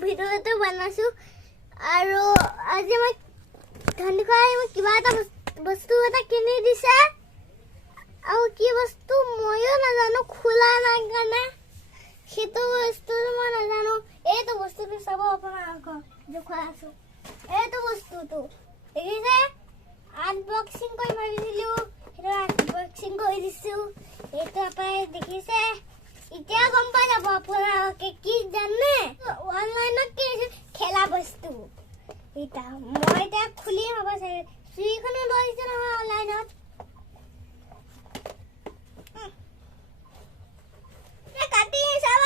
ভিডিঅ'টো বনাইছো আৰু আজি মই ধনখোৱাই কিবা এটা বস্তু এটা কিনি দিছে আৰু কি বস্তু ময়ো নাজানো খোলা নাই কাৰণে সেইটো বস্তু মই নাজানো এইটো বস্তুটো চাব আপোনালোকক দেখুৱাই আছো এইটো বস্তুটো দেখিছে আনবক্সিং কৰি মাৰিছিলো সেইটো আনবক্সিং কৰি দিছো এইটো আপুনি দেখিছে এতিয়া গম পাই যাব আপোনালোকে কি জানে অনলাইনত কিনিছো খেলা বস্তু এটা মই এটা খুলি হ'ব চাই চুইখনো লৈছে নহয় অনলাইনত কাটি চাব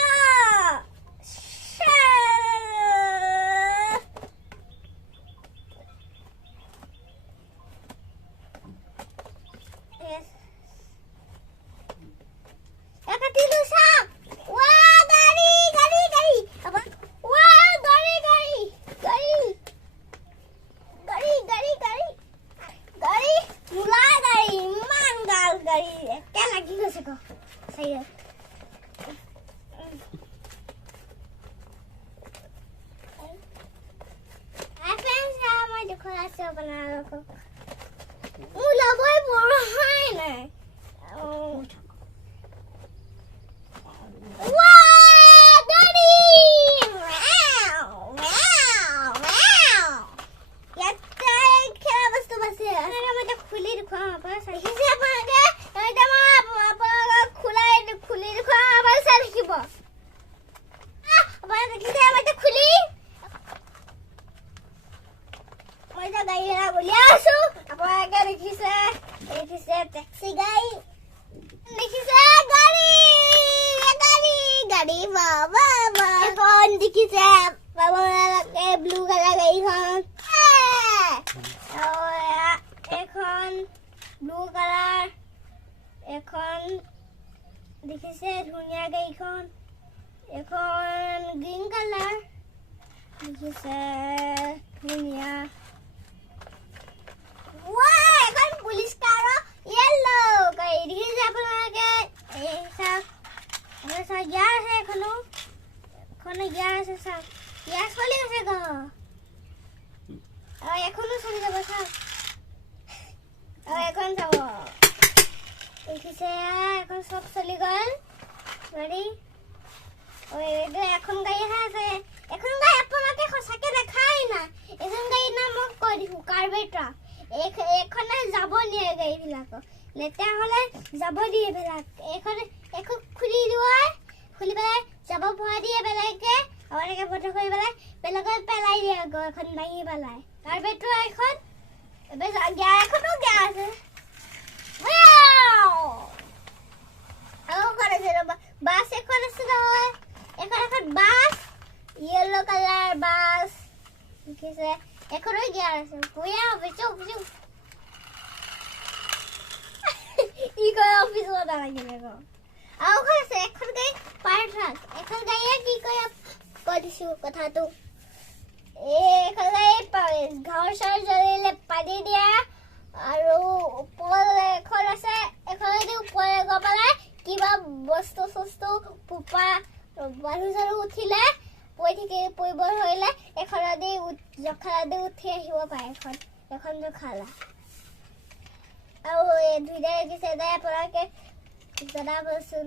taxi guy. Nikisa gari baba. Ekon dikise baba ke blue color gari kon. Ekon blue color. Ekon dikise dhunia gari kon. Ekon green color. Dikise dhunia. Wow, ekon police car. Yellow guy, this is আপনাকে ऐसा gas এখনো gas আছে gas চলে গেছে গো এখনো চলে যাবে sir এখন যাব দেখিছে এখন সব চলে গেল রেডি ওই এখন গাই আছে এখন গাই আপনাকে খসাকে দেখাই না এখন গাই নাম কই দিও কার্বেটরা এখানে যাব নিয়ে গাইবিলাক নেতা হলে যাব দিয়ে বেলাক এখানে এখন খুলি দিওয়াই খুলি বেলাই যাব ভয় দিয়ে বেলাইকে আমাকে ফটো কই বেলাই বেলাকে পেলাই দিয়ে গো এখন ভাঙি বেলাই কার্বেটর এখন এবে গিয়া এখনো গিয়া আছে ওয়াও করে যে বাস এখন আছে হয় এখন বাস ইয়েলো কালার বাস কিছে এখনো গিয়া আছে ওয়া বেচো ই কয় অফিস ওটা লাগে গো আও কইছে এখন গাই পার্ট রাখ এখন গাই কি কয় কইছো কথাটো এখন গাই ঘর সর জলিলে পানি দিয়া আৰু উপরে এখন আছে এখন দি উপরে গপালে কিবা বস্তু সস্তু পুপা বালু জালু উঠিলে পই থেকে পইবৰ হইলে এখন দি জখলা দি উঠি আহিব পায় এখন জখলা আও দুইটা কিছে দে পৰাকে জনাবচোন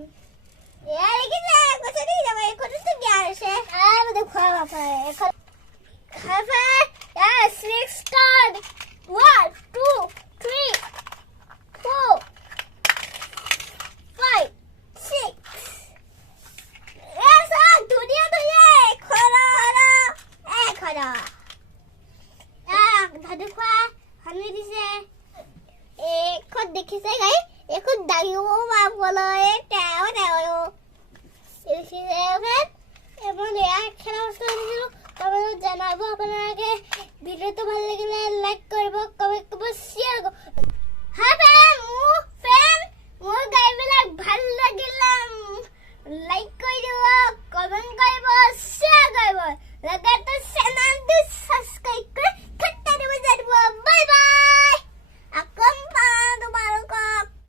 ইয়াৰ কিছে কৈছে দি যাবে এখন তো গিয়া আছে আৰু দেখুৱা পায় এখন খাফা ইয়া 6 স্টার 1 2 3 4 5 6 এসা দুনিয়া তো খরা খরা দেখুৱা হানি দিছে এখন দেখিছে গাই এখন দাইও বাবলো এটাও দেখিছে ওখান এমন খেলা বস্তু আনিছিলো তবে জানাবো আপনাকে ভিডিওটা ভালো লাগলে লাইক করব কমেন্ট করব শেয়ার করব হ্যাঁ ফ্যান মোর গাইবিলাক ভাল লাগিলে লাইক করে দিব কমেন্ট করব শেয়ার করব লাগাত